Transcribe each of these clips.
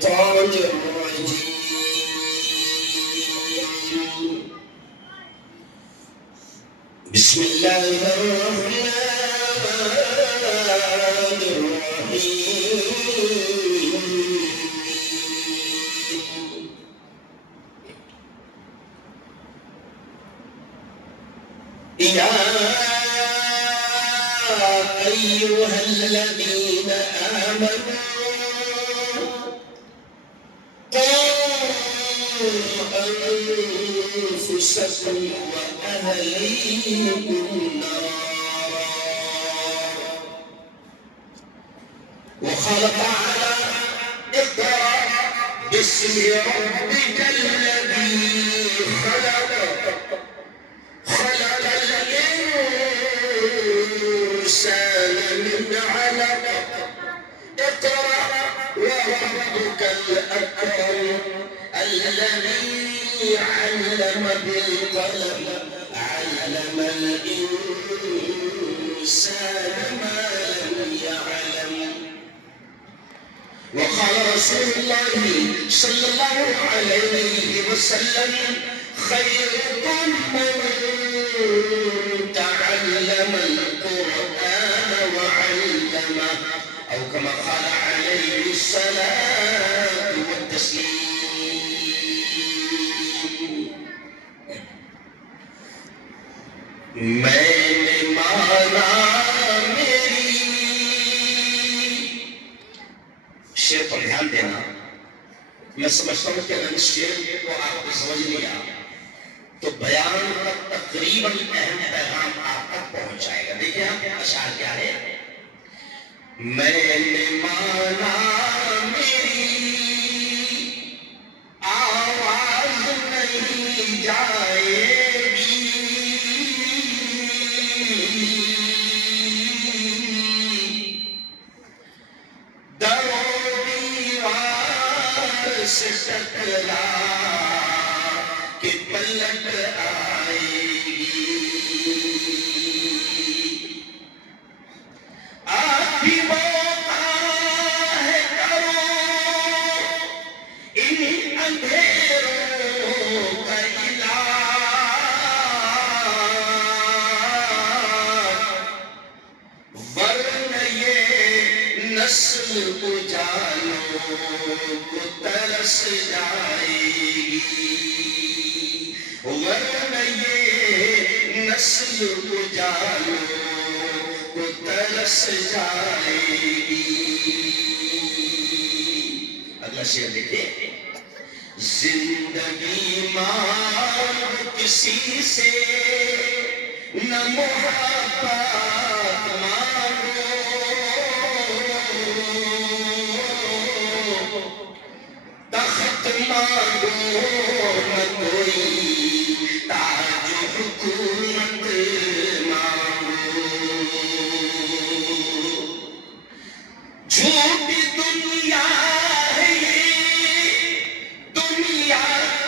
الشيطان الرجيم بسم الله الرحمن الرحيم يا أيها الذين آمنوا أنفسكم وأهليكم نارا وقال تعالى اقرأ باسم ربك الذي خلق الإنسان من علق اقرأ وربك الأكرم الذي علم بالقلم علم الإنسان ما لم يعلم وقال رسول الله صلى الله عليه وسلم خيركم من تعلم القرآن وعلمه أو كما قال عليه الصلاة والتسليم میں نے مانا میری شعر پر دھیان دینا میں سمجھتا ہوں کہ اگر اس شعر کو آپ کو سمجھ لیا تو بیان کا تقریباً اہم پیغام آپ تک پہنچ جائے گا دیکھیں آپ اشعار کیا ہے میں نے مانا میری آواز نہیں جائے سے ٹکرا کہ پلٹ آئے گی آپ بھی موقع ہے کرو ان اندھیروں کا علاج ورنہ یہ نسل اجالوں کو ترس جائے گی ورنہ یہ نسل اجالوں کو ترس جائے گی اگلا شعر دیکھیں زندگی مانگ کسی سے نہ محبت مانگو تخت مانگو نہ کوئی تاج حکومت مانگو جھوٹی دنیا ہے یہ دنیا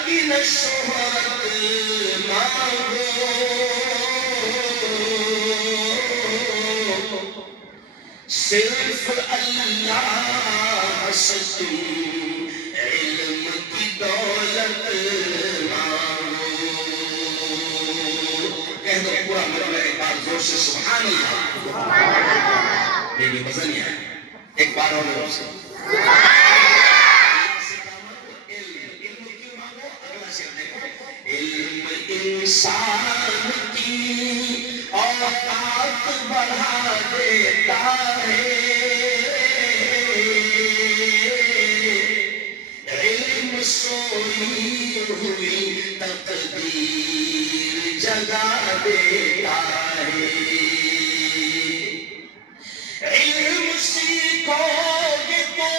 کی نہ شہرت مانگو صرف اللہ سے تم علم کی دولت مانگو کہہ دو پورا مطلب ایک بار زور سے سبحان اللہ میری مزہ نہیں آئی ایک بار اور زور سے علم انسان کی اوقات بڑھا دیتا ہے علم سوئی ہوئی تقدیر جگا دیتا ہے علم سیکھو گے تو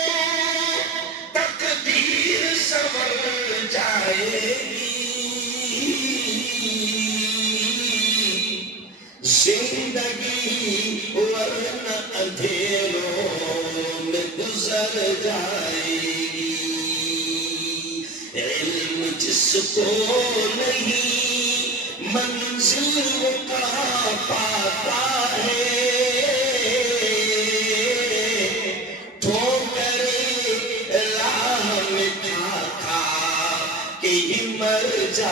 تقدیر سنور جائے گی زندگی ورنہ اندھیروں میں گزر جائے گی علم جس کو نہیں منزل وہ کہاں پاتا ہے ٹھوکریں راہ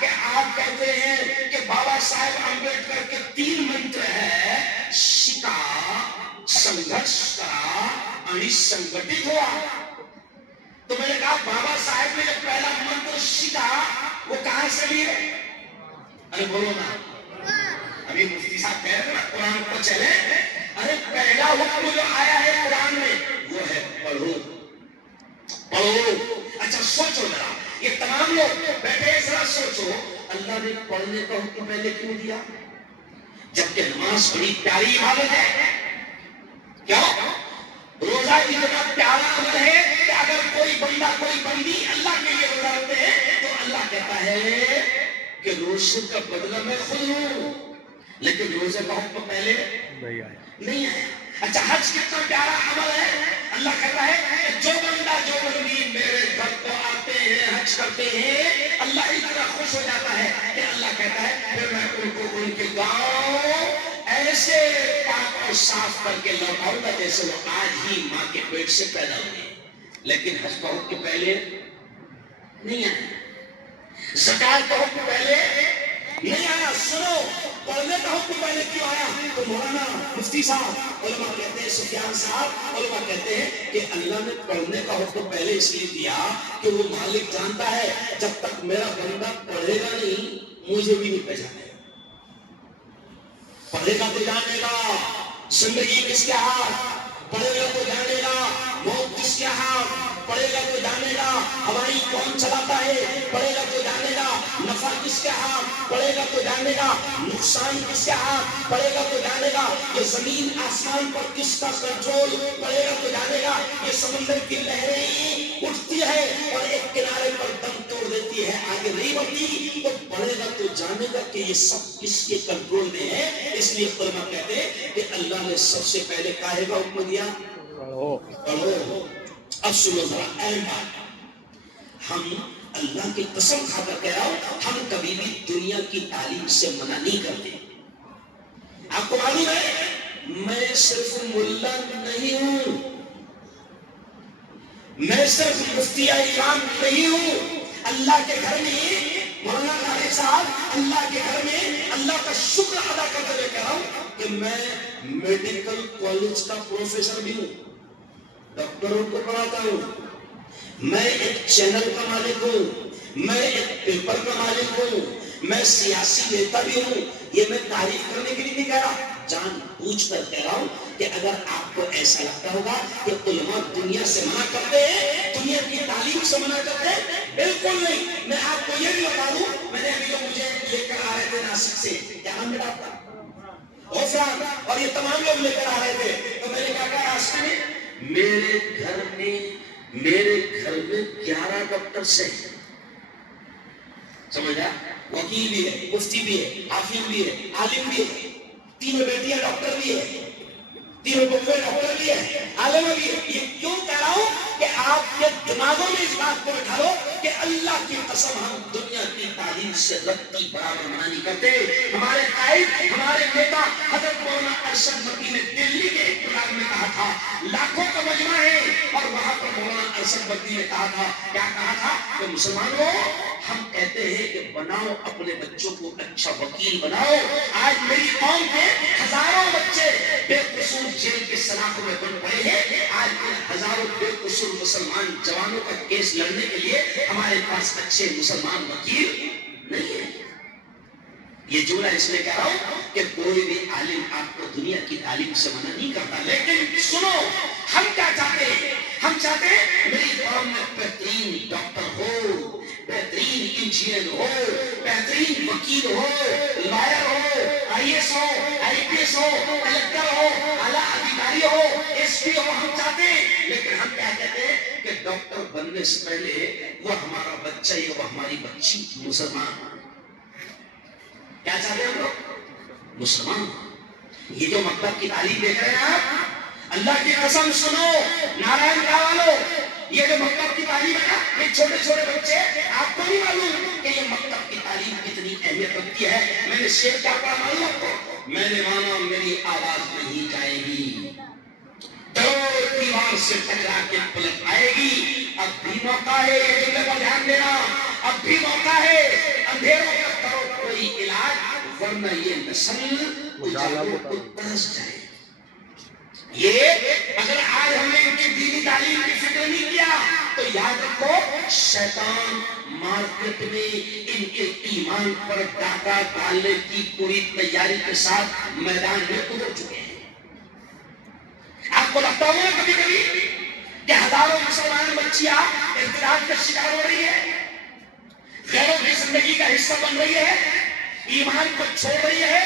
کہ آپ کہتے ہیں کہ بابا صاحب امبیڈکر کے 3 منتر ہے، شکا، سنگھرش کرا اور سنگٹت ہوا۔ تو میں نے کہا بابا صاحب نے جو پہلا منتر شکا وہ کہاں سے لیے؟ ارے بولو نا، ابھی مفتی صاحب کہہ رہے نا قرآن پر چلے، ارے پہلا حکم جو آیا ہے قرآن میں وہ ہے پڑھو پڑھو۔ اچھا سوچو ذرا، یہ تمام لوگ بیٹھے ذرا سوچو، اللہ نے پڑھنے کا حکم پہلے کیوں دیا؟ جبکہ نماز بڑی پیاری عبادت ہے، کیا روزہ اتنا پیارا عمل ہے کہ اگر کوئی بندہ کوئی بندی اللہ کے لیے روزہ رکھتے ہیں تو اللہ کہتا ہے کہ روزے کا بدلہ میں خود ہوں، لیکن روزے کا حکم پہلے نہیں آیا۔ اچھا حج کتنا پیارا عمل ہے، اللہ کہتا ہے کہ جو بندہ جو بندی میرے گھر کو آتے ہیں حج کرتے ہیں، اللہ اتنا خوش ہو جاتا ہے کہ اللہ کہتا ہے پھر میں ان کو ان کے گاؤں ایسے پاک اور صاف کر کے لوٹاؤں گا جیسے وہ آج ہی ماں کے پیٹ سے پیدا ہوئے۔ لیکن حج کا حکم پہلے نہیں آیا، زکات کا حکم پہلے نہیں آیا۔ سنو، پڑھنے کا حکم پہلے کیوں آیا؟ تو مولانا مفتی صاحب علماء کہتے ہیں، سفیان صاحب علماء کہتے ہیں کہ اللہ نے پڑھنے کا حکم پہلے اس لیے دیا کہ وہ مالک جانتا ہے جب تک میرا بندہ پڑھے گا نہیں مجھے بھی نہیں پہچانے گا۔ پڑھے گا تو جانے گا زندگی کس کے ہاتھ، پڑھے گا تو جانے گا موت کس کے ہاتھ، پڑھے گا تو جانے گا ہوائی کون چلاتا ہے، پڑھے گا تو جانے گا نفع کس کے ہاتھ، پڑھے گا تو جانے گا نقصان کس کے ہاتھ، پڑھے گا تو جانے گا یہ زمین آسمان پر کس کا کنٹرول، پڑھے گا تو جانے گا یہ سمندر کی لہریں اٹھتی ہے اور ایک کنارے پر دم توڑ دیتی ہے آگے نہیں بڑھتی، تو پڑھے گا تو جانے گا کہ یہ سب کس کے کنٹرول میں ہے۔ اس لیے علماء کہتے ہیں کہ اللہ نے سب سے پہلے کاہے کا حکم دیا؟ پڑھو۔ اب سنو ذرا اہم بات، ہم اللہ کی قسم کھا کر کہہ رہا ہوں، ہم کبھی بھی دنیا کی تعلیم سے منع نہیں کرتے۔ آپ کو معلوم ہے میں صرف ملا نہیں ہوں، میں صرف مفتی اعظم نہیں ہوں، اللہ کے گھر میں مولانا طارق صاحب اللہ کے گھر میں اللہ کا شکر ادا کرتے ہوئے کہہ رہا ہوں کہ میں میڈیکل کالج کا پروفیسر بھی ہوں، ڈاکٹروں کو پڑھاتا ہوں، میں ایک چینل کا مالک ہوں، میں ایک پیپر کا مالک ہوں، میں سیاسی نیتا بھی ہوں۔ یہ میں تعریف کرنے کے لیے نہیں کہہ رہا، جان بوجھ کر کہہ رہا ہوں کہ اگر آپ کو ایسا لگتا ہوگا کہ علماء دنیا سے منع کرتے ہیں، دنیا کی تعلیم سے منع کرتے ہیں، بالکل نہیں۔ میں آپ کو یہ بھی بتا دوں، میں نے ابھی جو مجھے لے کر آ رہے تھے ناسک سے، کیا نام ہے آپ کا؟ غفران، اور یہ تمام لوگ لے کر آ رہے تھے، تو میں نے کہا کہ راستے میں میرے گھر میں 11 ڈاکٹر سے سمجھا، وکیل بھی ہے، مفتی بھی ہے، حافظ بھی ہے، عالم بھی ہے، 3 بیٹیاں ڈاکٹر بھی ہے، 3 بچے ڈاکٹر بھی ہے، عالم بھی ہے۔ یہ کیوں کہہ رہا ہوں کہ آپ کے دماغوں میں اس بات کو بٹھا لو کہ اللہ کی قسم ہم دنیا کی تعلیم سے رتی برابر منع نہیں کرتے۔ ہمارے قائد، ہمارے نیتا حضرت مولانا ارشد مکی نے دلی کے اقتدار میں کہا تھا، لاکھوں کا مجمع ہے، اور وہاں پر مولانا ارشد مکی نے کہا تھا، کیا کہا تھا کہ مسلمانوں ہم کہتے ہیں کہ بناؤ اپنے بچوں کو اچھا وکیل بناؤ۔ آج میری قوم کے ہزاروں بچے بے قصور جیل کے سلاخوں میں بن پڑے ہیں، آج ہزاروں بے قصور مسلمان جوانوں کا کیس لڑنے کے لیے ہمارے پاس اچھے مسلمان وکیل نہیں ہے۔ یہ جملہ اس لیے کہہ رہا ہوں کہ کوئی بھی عالم آپ کو دنیا کی تعلیم سے منع نہیں کرتا، لیکن سنو ہم کیا چاہتے ہیں؟ ہم چاہتے ہیں میری قوم میں بہترین ڈاکٹر ہو، بہترین انجینئر ہو، بہترین وکیل ہو، لائر ہو، آئی ایس ہو، آئی پی ایس ہو، کلکٹر ہو، اعلیٰ ادھیکاری ہو، ایس پی ہو، ہم چاہتے ہیں۔ لیکن ہم کیا کہتے ہیں کہ ڈاکٹر بننے سے پہلے وہ ہمارا بچہ یا وہ ہماری بچی مسلمان، کیا چاہتے ہیں ہم لوگ؟ مسلمان۔ یہ جو مکتب کی تعلیم دیکھ رہے ہیں آپ، اللہ کی قسم سنو نارائن کا والو، یہ جو مکتب کی تعلیم ہے نا، یہ چھوٹے چھوٹے بچے، آپ کو نہیں معلوم کہ یہ مکتب کی تعلیم کتنی اہمیت رکھتی ہے۔ میں نے شعر کیا پڑھا معلوم آپ کو؟ میں نے مانا میری آواز نہیں جائے گی، ڈور دیوار سے ٹکرا کے پلٹ آئے گی۔ اب بھی موقع ہے، یہ جملے پر دھیان دینا، اب بھی موقع ہے، اب اندھیروں کا کرو کوئی علاج، ورنہ یہ نسل اجالوں کو ترس جائے۔ یہ اگر آج ہم نے ان کی دینی تعلیم کی فکر نہیں کیا تو یاد رکھو شیطان مارکیٹ میں ان کے ایمان پر ڈاکہ ڈالنے کی پوری تیاری کے ساتھ میدان میں اتر چکے ہیں۔ آپ کو لگتا ہوگا کبھی کبھی کہ ہزاروں مسلمان بچیاں ارتداد کا شکار ہو رہی ہے، غیروں کی زندگی کا حصہ بن رہی ہے، ایمان کو چھوڑ رہی ہے،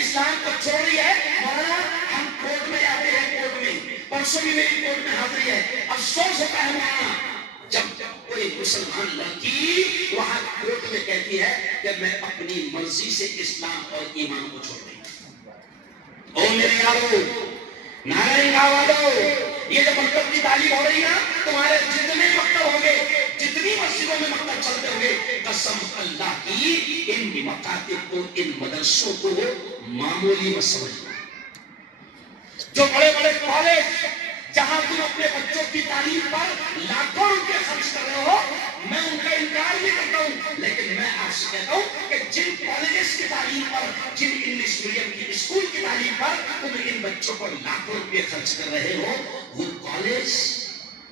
اسلام کو چھوڑ رہی ہے۔ مولانا ہم کورٹ میں جاتے ہیں، کورٹ میں پرسوں بھی میری کورٹ میں حاضری ہے، افسوس ہوتا ہے مولانا جب کوئی مسلمان لڑکی وہاں کورٹ میں کہتی ہے کہ میں اپنی مرضی سے اسلام اور ایمان کو چھوڑ رہی ہوں۔ او میرے یارو، نعرہ آبادو، یہ جو مکتب کی تعلیم ہو رہی ہے نا، تمہارے جتنے مکتب ہوں گے، جتنی مسجدوں میں مکتب چلتے ہوں گے، قسم اللہ کی ان مکاتب کو، ان مدرسوں کو معمولی مت سمجھنا۔ جو بڑے بڑے کالج جہاں تم اپنے بچوں کی تعلیم پر لاکھوں روپے خرچ کر رہے ہو، میں ان کا انکار نہیں کرتا ہوں، لیکن میں آپ سے کہتا ہوں کہ جن کالجز کی تعلیم پر، جن انگلش میڈیم کی اسکول کی تعلیم پر تم ان بچوں پر لاکھوں روپے خرچ کر رہے ہو، وہ کالج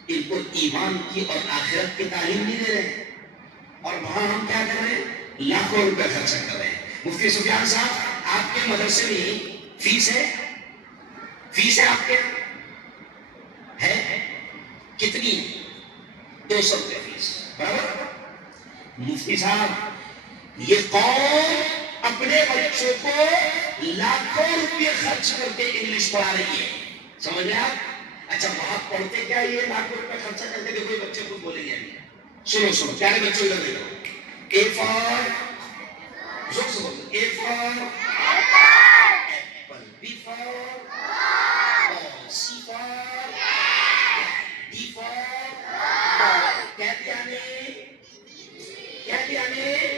ان کو ایمان کی اور آخرت کی تعلیم نہیں دے رہے، اور وہاں ہم کیا کر رہے ہیں؟ لاکھوں روپے خرچ کر رہے ہیں۔ مفتی سفیان صاحب، آپ کے مدرسے میں فیس ہے؟ فیس ہے آپ کے ہے کتنی ہے؟ 200 روپے فیس، برابر؟ مفتی صاحب، یہ قوم اپنے بچوں کو لاکھوں روپے خرچ کر کے انگلش پڑھا رہی ہے، سمجھ رہے آپ؟ اچھا وہاں پڑھتے کیا یہ لاکھوں روپے خرچہ کرتے کہ کوئی بچے خود بولے گا نہیں؟ سنو سنو پیارے بچوں ادھر دیکھو، اے فار، زور سے بولو، A for apple, B for ball, C for D for cat یعنی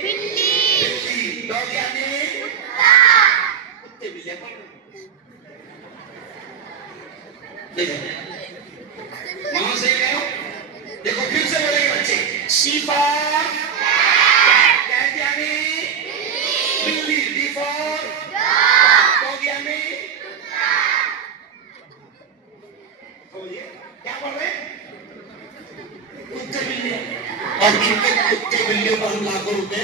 بلی، ڈاگ یعنی کتے بلی پڑھ وہاں سے دیکھو پھر سے بولیں گے بچے، سی فار کیٹ یعنی بلی، ڈی فار ڈاگ یعنی کیا پڑھ رہے ہیں؟ کتے بلی، اور ان کے کتے بلیوں پر ہم لاکھوں روپے۔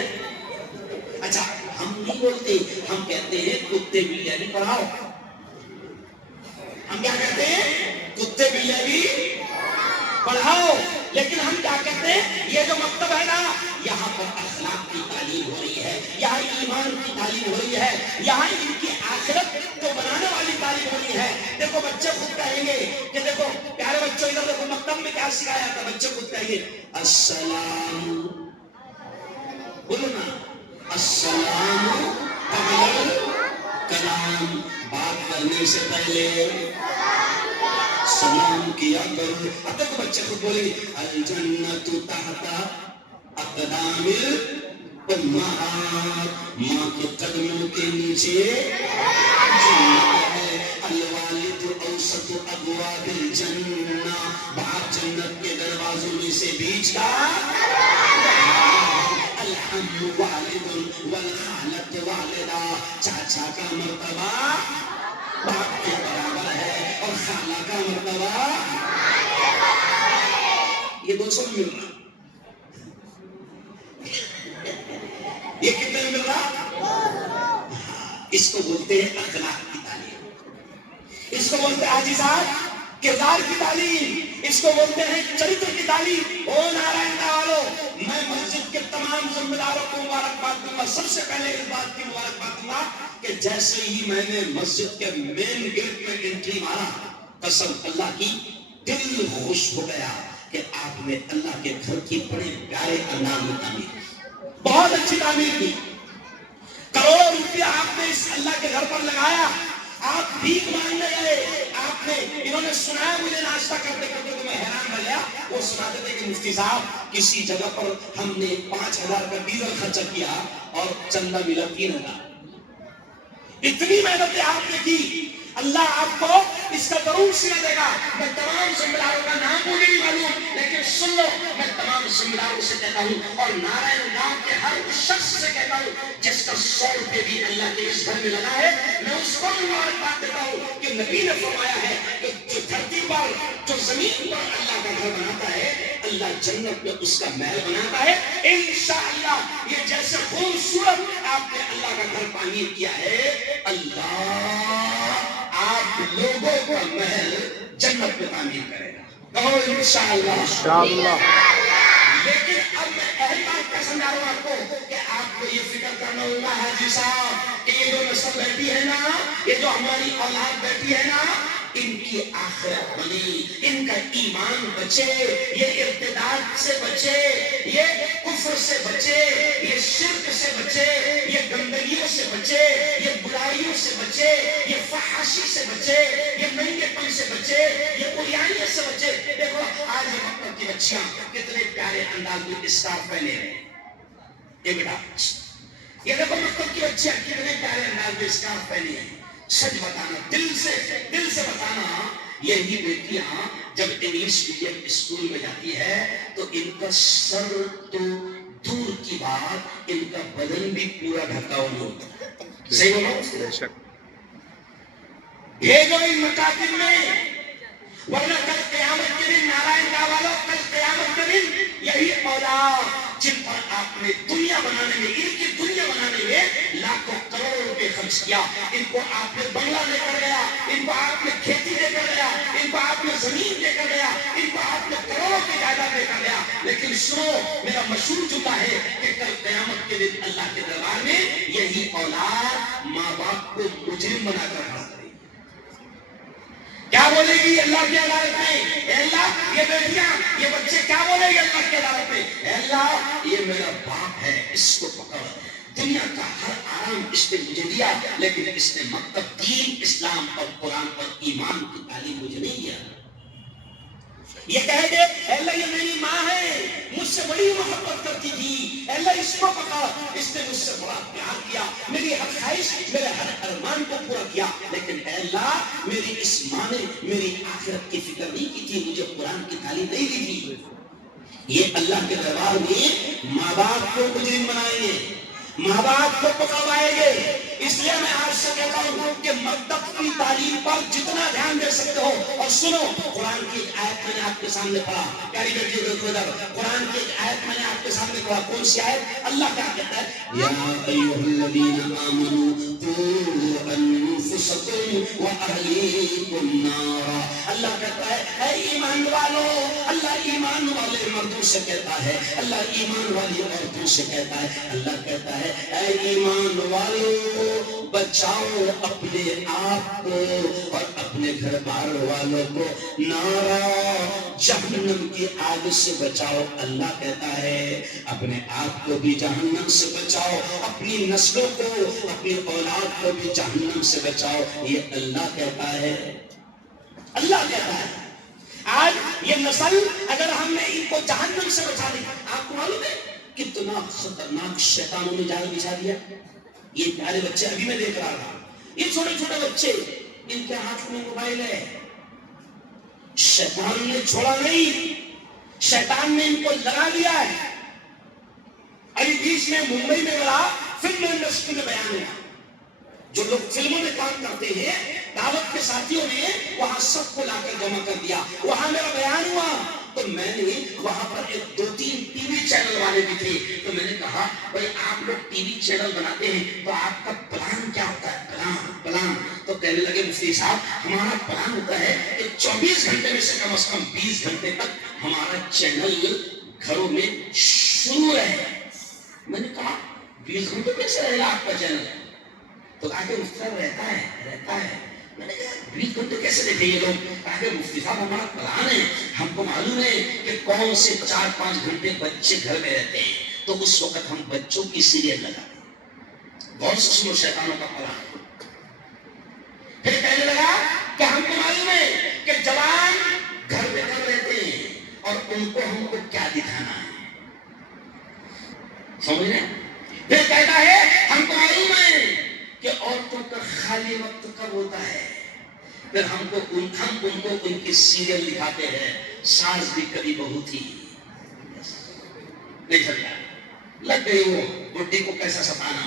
اچھا ہم نہیں بولتے، ہم کہتے ہیں کتے بلیاں بھی پڑھاؤ۔ ہم کیا کہتے ہیں؟ کتے بلیاں بھی پڑھاؤ۔ لیکن ہم کیا کہتے ہیں؟ یہ جو مکتب ہے نا، یہاں پر اخلاق کی تعلیم ہو رہی ہے، یہاں ایمان کی تعلیم ہو رہی ہے، یہاں ان کی آخرت کو بنانے والی تعلیم ہو رہی ہے۔ دیکھو بچے خود کہیں گے کہ دیکھو پیارے بچوں ادھر دیکھو، مکتب میں کیا سکھایا تھا؟ بچے خود کہیں گے السلام، بولو نا، السلام قبل کلام، بات کرنے سے پہلے سلام کیا کرو۔ اب تک بچے خود بولے الجنت تحت اقدام الامہات، ماں کے قدموں کے نیچے جنت ہے، الوالد اوسط ابواب الجنہ، باپ جنت کے دروازوں میں سے بیچ کا، الحم والد والخالت والدہ، چاچا کا مرتبہ باپ کے برابر ہے اور خالہ کا مرتبہ یہ 200 میں مل رہا، یہ کتنے میں مل رہا؟ اس کو بولتے ہیں اخلاق کی تعلیم، اس کو بولتے ہیں حاجی صاحب کردار کی تعلیم، اس کو بولتے ہیں چرتر کی تعلیم۔ او نارائن والو، میں مسجد کے تمام ذمہ داروں کو مبارکباد دوں گا۔ سب سے پہلے اس بات کی مبارکباد دوں گا کہ جیسے ہی میں نے مسجد کے مین گیٹ میں انٹری مارا، قسم اللہ کی دل خوش ہو گیا کہ آپ نے اللہ کے گھر کی بڑے پیارے انداز میں تعمیر کی، بہت اچھی تعمیر کی، کروڑوں روپیہ آپ نے اس اللہ کے گھر پر لگایا، آپ بھیک مانگنے گئے، آپ نے، انہوں نے سنایا مجھے ناشتہ کرتے کرتے تو میں حیران رہ گیا، وہ سناتے تھے کہ مفتی صاحب کسی جگہ پر ہم نے 5000 کا ڈیزل خرچہ کیا اور چندہ ملا 3000۔ اتنی محنتیں آپ نے کی، اللہ آپ کو اس کا ضرور سلا دے گا۔ میں تمام ذمہ داروں کا نام مجھے نہیں معلوم، لیکن سن لو، میں تمام ذمہ داروں سے کہتا ہوں اور نارائن گاؤں کے ہر شخص سے کہتا ہوں کا 100 روپے بھی اللہ کے اس گھر میں لگا ہے، میں اس کو مبارکباد دیتا ہوں کہ نبی نے فرمایا ہے کہ جو دھرتی پر جو زمین پر اللہ کا گھر بناتا ہے اللہ جنت میں اس کا محل بناتا ہے۔ انشاءاللہ یہ جیسے خوبصورت آپ نے اللہ کا گھر تعمیر کیا ہے، اللہ آپ لوگوں کا محل جنت میں تعمیر کرے گا۔ کہو انشاءاللہ۔ لیکن اب میں اہل بات کا سمجھا رہا ہوں آپ کو کہ آپ کو یہ فکر کرنا ہوگا حاجی صاحب کہ یہ جو نسل بیٹھی ہے نا، یہ جو ہماری اولاد بیٹھی ہے نا، ان کی آخرت بنی، ان کا ایمان بچے، یہ ارتداد سے بچے، یہ کفر سے بچے، یہ شرک سے بچے، یہ گندگیوں سے بچے، یہ برائیوں سے بچے، یہ فحاشی سے بچے، یہ ننگے پن سے بچے، یہ عریانیت سے بچے۔ دیکھو آج یہ مکتب کی بچیاں کتنے پیارے انداز میں اسکارف پہنے ہیں، یہ بیٹا یہ دیکھو مکتب کی بچیاں کتنے پیارے انداز میں اسکارف پہنے ہیں۔ سچ بتانا، دل سے بتانا، یہی بیٹیاں جب انگلش میڈیم اسکول میں جاتی ہے تو ان کا سر تو دور کی بات، ان کا بدن بھی پورا ڈھکا ہوا ہوتا۔ صحیح بولو؟ بھیجو ان مکاتب میں، ورنہ کل قیامت کے دن نارائن کا والو، کل قیامت کے دن یہی اولاد جن پر آپ نے دنیا بنانے میں، ان کی دنیا بنانے میں لاکھوں کروڑوں روپے خرچ کیا، ان کو آپ نے بنگلہ دے کر گیا، ان کو آپ نے کھیتی دے کر گیا، ان کو آپ نے زمین دے کر گیا، ان کو آپ نے کروڑوں کی جائیداد دے کر گیا، لیکن سنو میرا مشہور جملہ ہے کہ کل قیامت کے دن اللہ کے دربار میں یہی اولاد ماں باپ کو مجرم بنا کر کھڑا کرے گی۔ کیا بولے گی اللہ کی عدالت میں؟ اے اللہ یہ بیٹیاں یہ بچے کیا بولے گی اللہ کی عدالت میں؟ اے اللہ یہ میرا باپ ہے، اس کو پکڑ، دنیا کا ہر آرام اس نے مجھے دیا لیکن اس نے مکتب دین اسلام اور قرآن پر ایمان کی تعلیم مجھے نہیں دیا۔ یہ کہہ دے اے اللہ یہ میری ماں ہے، مجھ سے بڑی محبت کرتی تھی، اے اللہ اس کو پکڑ، اس نے مجھ سے بڑا پیار کیا، میری ہر خواہش میرے ہر ارمان کو پورا کیا، لیکن اے اللہ میری اس ماں نے میری آخرت کی فکر نہیں کی تھی، مجھے قرآن کی تعلیم نہیں دی تھی۔ یہ اللہ کے دربار میں ماں باپ کو مجرم بنائیں گے، ماں باپ کو پکڑوائیں گے۔ اس لیے میں آج سے کہتا ہوں کہ مکتب کی تعلیم پر جتنا دھیان دے سکتے ہو، اور سنو قرآن کی ایک آیت میں نے آپ کے سامنے پڑھا، پیاری بیٹی دیکھو ادھر، قرآن کی ایک آیت میں نے آپ کے سامنے پڑھا، کون سی آیت؟ اللہ کیا کہتا ہے؟ یا ایھا الذین آمنوا قوا انفسکم واہلیکم نارا۔ اللہ کہتا ہے اے ایمان والو، اللہ ایمان والے مردوں سے کہتا ہے، اللہ ایمان والی عورتوں سے کہتا ہے، اللہ کہتا ہے اے ایمان والو بچاؤ اپنے آپ کو اور اپنے گھر بار والوں کو نارا، جہنم کی آگ سے بچاؤ۔ اللہ کہتا ہے اپنے آپ کو بھی جہنم سے بچاؤ، اپنی نسلوں کو، اپنی اولاد کو بھی جہنم سے بچاؤ، یہ اللہ کہتا ہے۔ اللہ کہتا ہے آج یہ نسل اگر ہم نے ان کو جہنم سے بچا دی، آپ کو معلوم ہے کتنا خطرناک شیطانوں نے جال بچھا دیا۔ یہ پیارے بچے ابھی میں دیکھ رہا تھا، یہ چھوٹے چھوٹے بچے، ان کے ہاتھ میں موبائل ہے، شیطان نے چھوڑا نہیں، شیطان نے ان کو لگا لیا ہے۔ ابھی بیچ میں ممبئی میں بڑا فلم انڈسٹری میں بیان ہوا، جو لوگ فلموں میں کام کرتے ہیں دعوت کے ساتھیوں نے وہاں سب کو لا کر جمع کر دیا، وہاں میرا بیان ہوا تو میں نے وہاں پر ایک 2-3 ٹی وی چینل والے بھی تھے، تو میں نے کہا بھائی آپ لوگ ٹی وی چینل بناتے ہیں تو آپ کا پلان کیا ہوتا ہے؟ پلان تو کہنے لگے مفتی صاحب ہمارا پلان ہوتا ہے کہ 24 گھنٹے میں سے کم از کم 20 گھنٹے تک ہمارا چینل گھروں میں شروع رہے۔ میں نے کہا 20 گھنٹے کیسے رہے گا آپ کا چینل؟ تو کہا کہ مفتی رہتا ہے۔ میں نے کہا 20 گھنٹے کیسے دیکھیں یہ لوگ؟ کہا کہ مفتی صاحب ہمارا پلان ہے، ہم کو معلوم ہے کہ کون سے 4-5 گھنٹے بچے گھر میں رہتے ہیں تو اس وقت ہم بچوں کی سیریل لگاتے ہیں۔ بہت سے سنو شیطانوں کا پلان۔ پھر کہنے لگا کہ ہم کو معلوم ہے کہ جوان گھر میں کب رہتے ہیں اور ان کو ہم کو کیا دکھانا ہے، سمجھ رہے ہیں؟ پھر کہتا ہے ہم کو معلوم ہے کہ عورتوں کا خالی وقت کب ہوتا ہے، پھر ہم ان کو ان کی سیریل دکھاتے ہیں، ساس بھی کبھی بہو تھی، نہیں سمجھا؟ لگ گئی وہ بڈھی کو کیسا ستانا،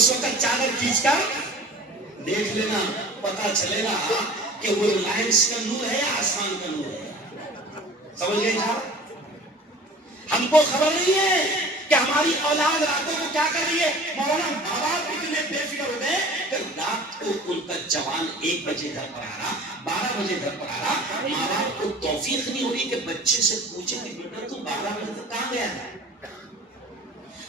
اس وقت چادر کھینچ کر دیکھ لینا، پتا چلے گا کہ وہ ریلائنس کا نور ہے یا آسمان کا نور ہے. سمجھ گئے صاحب؟ ہم کو خبر نہیں ہے کہ ہماری اولاد راتوں کو کیا کر رہی ہے. مولانا ماں باپ اتنے بے فکر ہو گئے کہ رات کو ان کا جوان 1 بجے گھر پر آ رہا، 12 بجے گھر پر آ رہا، ماں باپ کو توفیق نہیں ہو رہی کہ بچے سے پوچھے کہ بیٹا تو 12 بجے تک کہاں گیا ہے.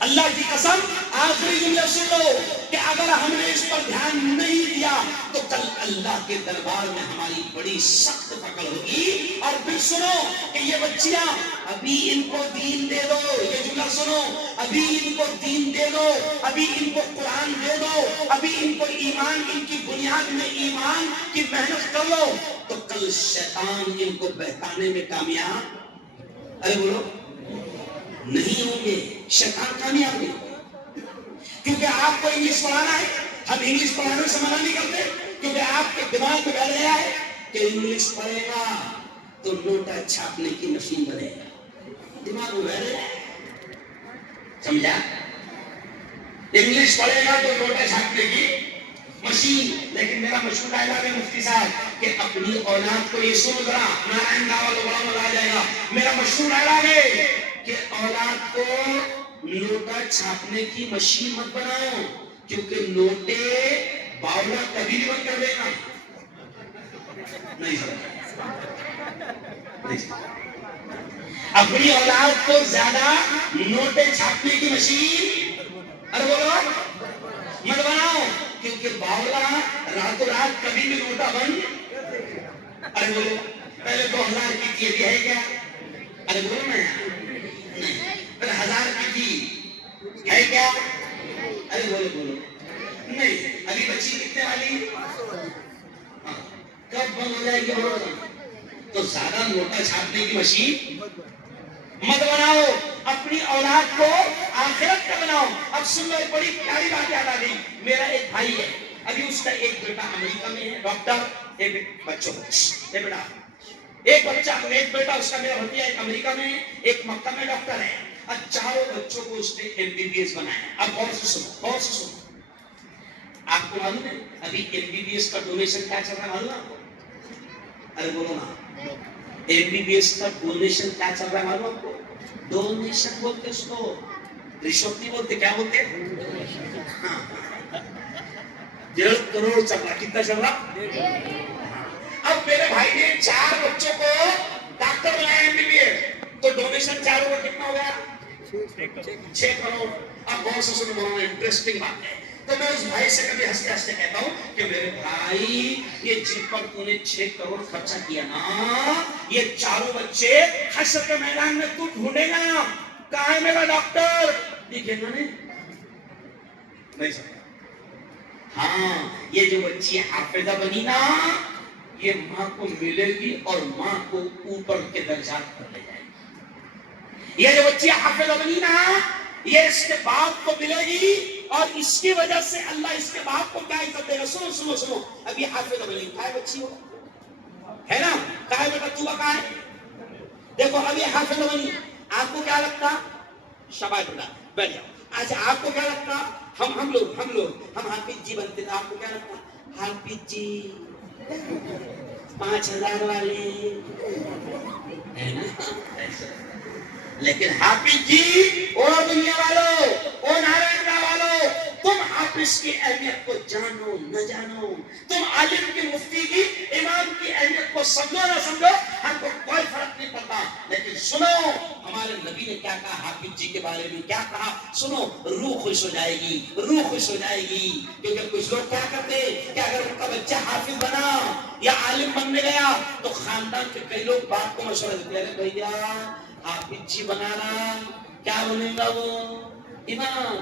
اللہ کی قسم آخری جملہ سن لو کہ اگر ہم نے اس پر دھیان نہیں دیا تو کل اللہ کے دربار میں ہماری بڑی سخت پکڑ ہوگی. اور پھر سنو کہ یہ بچیاں ابھی ان کو دین دے دو، یہ جملہ سنو، ابھی ان کو دین دے دو، ابھی ان کو قرآن دے دو، ابھی ان کو ایمان، ان کی بنیاد میں ایمان کی محنت کر لو تو کل شیطان ان کو بہکانے میں کامیاب ارے بولو نہیں ہوں گے. شیطان کامیاب نہیں ہوگا کیونکہ آپ کو انگلش پڑھانا ہے. ہم انگلش پڑھانے سے منع نہیں کرتے کیونکہ آپ کے دماغ میں بیٹھ گیا ہے کہ انگلش پڑھے گا تو نوٹا چھاپنے کی مشین بنے گا. دماغ میں بیٹھ گیا ہے، سمجھا؟ انگلش پڑھے گا تو نوٹا چھاپنے کی مشین. لیکن میرا مشہور ڈائلاگ ہے مفتی صاحب کہ اپنی اولاد کو یہ سن ذرا، نارائن دعوت بڑا مزہ آ جائے گا. میرا مشہور ڈائلاگ ہے کہ اولاد کو نوٹا چھاپنے کی مشین مت بناؤ کیونکہ نوٹے باولا کبھی بھی بند کر دے گا. نہیں اپنی اولاد کو زیادہ نوٹے چھاپنے کی مشین ارے بولو مت بناؤ کیونکہ باولا راتوں رات کبھی بھی نوٹا بند ارے بولو. پہلے 2000 کی تھی ابھی ہے کیا؟ ارے بولو نا پہلے 1000 کی تھی ہے کیا؟ ارے بولو بولو نہیں. ابھی بچی کتنے والی؟ کب بند ہو جائے گی بولو. تو زیادہ نوٹا چھاپنے کی مشین مت بناؤ، اپنی اولاد کو آخرت کا بناؤ. اب سن لو ایک بڑی پیاری بات یاد آ گئی. میرا ایک بھائی ہے، ابھی اس کا ایک بیٹا امریکہ میں ہے ڈاکٹر. ایک بچوں بیٹا ایک بچہ ایک بیٹا اس کا میرا بھتیجا ایک امریکہ میں ایک مکہ میں ڈاکٹر ہے. اب چاروں بچوں کو اس نے MBBS بنایا. اب غور سے سنو غور سے سنو. آپ کو معلوم ہے ابھی MBBS کا ڈونیشن کیا چل رہا ہے معلوم ہے آپ کو؟ ارے بولو نا MBBS کا ڈونیشن کیا چل رہا ہے معلوم آپ کو؟ ڈونیشن بولتے اس کو، رشوت نہیں بولتے. کیا بولتے؟ 1.5 کروڑ چل رہا. کتنا چل رہا؟ اب میرے بھائی نے 4 بچوں کو ڈاکٹر بنایا MBBS تو ڈونیشن چاروں کا کتنا ہو گیا؟ 6 کروڑ. اب بہت سے سنو بڑا انٹرسٹنگ بات ہے. تو میں اس بھائی سے کبھی ہنستے ہنستے کہتا ہوں کہ میرے بھائی یہ جن پر تو نے 6 کروڑ خرچہ کیا نا، یہ چاروں بچے حشر کے میدان میں تو ڈھونڈے گا کہاں ہے میرا ڈاکٹر. دیکھے نا نہیں سکتا. ہاں یہ جو بچی حافظہ بنی نا یہ ماں کو ملے گی اور ماں کو اوپر کے درجات پر لے جائے گی. یہ جو بچی حافظہ بنی نا یہ اس کے باپ کو ملے گی اور اس کی وجہ سے اللہ اس کے باپ کو کیا عزت دے گا. سنو سنو سنو. ابھی حافظہ بنی کہاں ہے بچی ہو ہے نا؟ کہاں ہے بیٹا تو کہاں ہے؟ دیکھو ابھی حافظہ بنی. آپ کو کیا لگتا؟ شاباش بیٹا بیٹھ جاؤ. اچھا آپ کو کیا لگتا؟ ہم لوگ حافظ جی بنتے تھے. آپ کو کیا لگتا؟ حافظ جی 5000 والے ہے نا. لیکن حافظ جی او دنیا والوں، او نارائن والوں، تم حافظ کی اہمیت کو جانو نہ جانو، تم عالم کی مفتی کی امام کی اہمیت کو سمجھو نہ سمجھو، ہم کو کوئی فرق نہیں پڑتا. لیکن سنو ہمارے نبی نے کیا کہا حافظ جی کے بارے میں کیا کہا. سنو روح خوش ہو جائے گی، روح خوش ہو جائے گی. کیونکہ کچھ لوگ کیا کرتے کہ اگر ان کا بچہ حافظ بنا یا عالم بننے گیا تو خاندان کے کئی لوگ بات کو مشورہ دیتے ہیں بھیا حافظ جی بنانا کیا بنے گا وہ امام،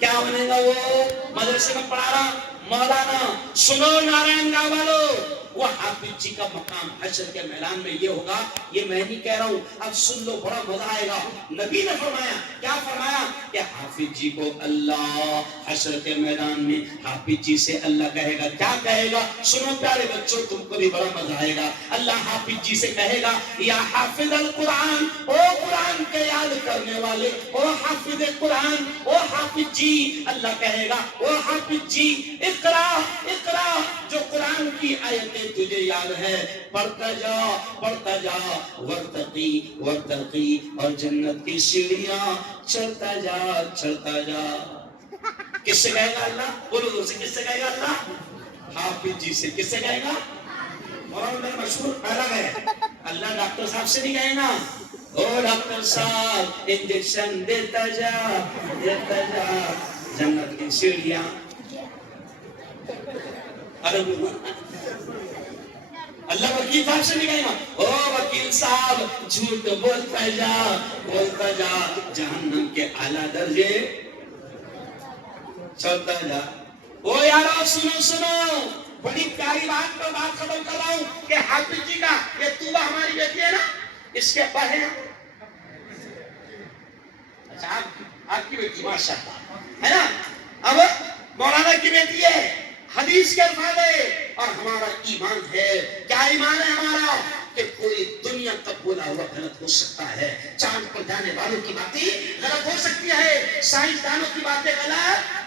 کیا بنے گا وہ مدرسے میں پڑھا رہا مولانا. سنو نارائن گاؤں والوں وہ حافظ جی کا مقام حشر کے میدان میں یہ ہوگا. یہ میں نہیں کہہ رہا ہوں، اب سن لو بڑا مزہ آئے گا. نبی نے فرمایا کیا فرمایا کہ حافظ جی کو اللہ حشر کے میدان میں حافظ جی سے اللہ کہے گا. کیا کہے گا؟ سنو پیارے بچوں، تم کو بھی بڑا مزہ آئے گا. اللہ حافظ جی سے کہے گا یا حافظ القرآن، او قرآن کے یاد کرنے والے، او حافظ قرآن، او حافظ جی. اللہ کہے گا او حافظ جی اقرا اقرا، جو قرآن کی آیتیں تجھے یاد ہے پڑھتا جا پڑھتا جا، ورتقی ورتقی، اور جنت کی سیڑھیاں چڑھتا جا چڑھتا جا. کس سے کہے گا اللہ؟ بولو دو سے، کس سے کہے گا اللہ؟ حافظ جی سے. کس سے کہے گا؟ مولانا میں مشہور پہلا ہے، اللہ ڈاکٹر صاحب سے نہیں کہے نا، او ڈاکٹر صاحب انجیکشن دیتا جا جنت کی سیڑھیاں. اللہ وکیل صاحب سے نہیں کہے گا، او وکیل صاحب جھوٹ بولتا جا جہنم کے اعلیٰ درجے چلتا جا. او یارو سنو سنو، بڑی پیاری بات ختم کر رہا ہوں کہ حافظ جی کا یہ طوبہ ہماری بیٹی ہے نا، اس کے ابا ہے. اچھا آپ کی بیٹی ماشاءاللہ ہے نا، اب مولانا کی بیٹی ہے، حدیث کے الفاظ ہے اور ہمارا ایمان ہے. کیا ایمان ہے ہمارا؟ کہ پوری دنیا کا بولا ہوا غلط ہو سکتا ہے، چاند پر جانے والوں کی باتیں غلط ہو سکتی ہے، سائنسدانوں کی باتیں غلط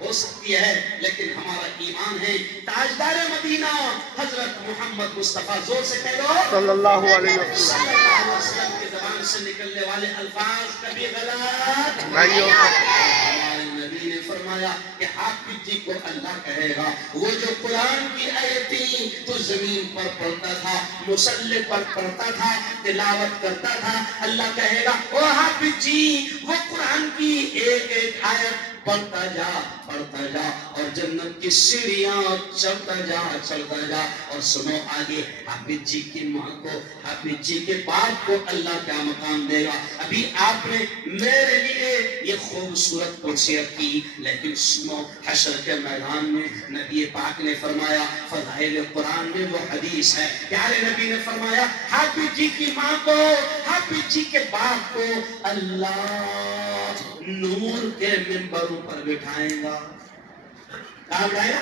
ہو سکتی ہے، لیکن ہمارا ایمان ہے تاجدار مدینہ حضرت محمد مصطفیٰ، زور سے کہہ دو صلی اللہ علیہ وسلم، صلی اللہ علیہ وسلم کی زبان سے نکلنے والے الفاظ کبھی غلط نہیں ہو سکتے. ہمارے نبی نے فرمایا کہ حافظ جی کو اللہ کہے گا وہ جو قرآن کی آیتیں تو زمین پر پڑھتا تھا، مصلی پر پڑھتا تھا، تلاوت کرتا تھا، اللہ کہے گا او حافظ جی وہ قرآن کی ایک ایک آیت پڑھتا جا اور جنت کی سیڑھیاں چڑھتا جا. اور سنو آگے، حافظ جی کی ماں کو، حافظ جی کے باپ کو اللہ کیا مقام دے گا. ابھی آپ نے میرے لیے یہ خوبصورت توصیت کی، لیکن سنو حشر کے میدان میں نبی پاک نے فرمایا، فضائل قرآن میں وہ حدیث ہے، پیارے نبی نے فرمایا حافظ جی کی ماں کو، حافظ جی کے باپ کو اللہ نور کے منبروں پر بٹھائیں گا. کہاں بٹھائے گا؟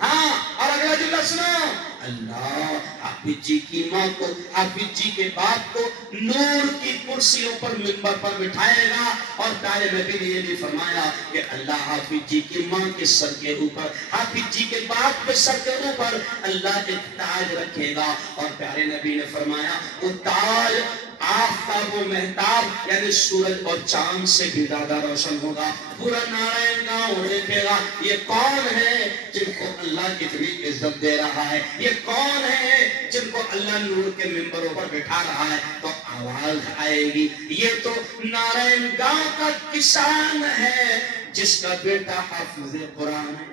ہاں، اور اگلا جملہ سنو، اللہ حافظ جی کی ماں کو، حافظ جی کے باپ کو نور کی کرسیوں پر منبر پر بٹھائے گا. اور پیارے نبی نے یہ بھی فرمایا کہ اللہ حافظ جی کی ماں کے سر کے اوپر، حافظ جی کے باپ کے سر کے اوپر اللہ ایک تاج رکھے گا. اور پیارے نبی نے فرمایا وہ تاج آفتاب و مہتاب یعنی سورج اور چاند سے بھی زیادہ روشن ہوگا. پورا نارائن گاؤں دیکھے گا یہ کون ہے جن کو اللہ کتنی عزت دے رہا ہے، یہ کون ہے جن کو اللہ نور کے منبروں پر بٹھا رہا ہے. تو آواز آئے گی یہ تو نارائن گاؤں کا کسان ہے جس کا بیٹا حافظ قرآن ہے.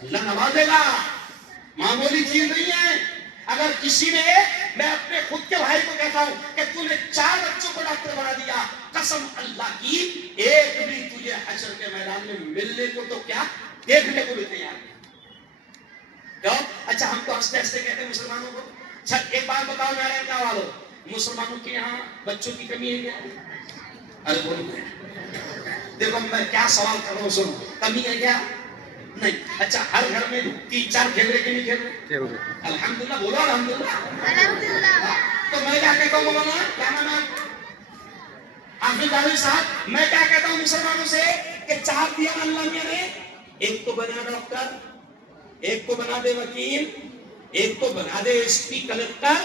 اللہ نوازے گا، معمولی چیز نہیں ہے. اگر کسی نے، میں اپنے خود کے بھائی کو کہتا ہوں کہ تو نے 4 بچوں کو ڈاکٹر بنا دیا، قسم اللہ کی ایک بھی تجھے حشر کے میدان میں ملنے کو تو کیا دیکھنے کو بھی تیار نہیں. اچھا ہم تو ہنستے ہنستے کہتے ہیں مسلمانوں کو. اچھا ایک بات بتاؤ میرے کیا والو، مسلمانوں کے یہاں بچوں کی کمی ہے کیا؟ ارے بولو، دیکھو میں کیا سوال کر رہا ہوں، سنو، کمی ہے کیا؟ نہیں. اچھا ہر گھر میں 3-4 کھیل رہے کہ نہیں کھیل رہے؟ الحمدللہ بولو الحمدللہ. تو میں کیا کہتا ہوں مولانا، کیا نام ہے حافظ علی صاحب، میں کیا کہتا ہوں مسلمانوں سے کہ 4 دیا اللہ میاں نے، ایک تو بنا ڈاکٹر، ایک کو بنا دے وکیل، ایک کو بنا دے ایس پی کلکٹر،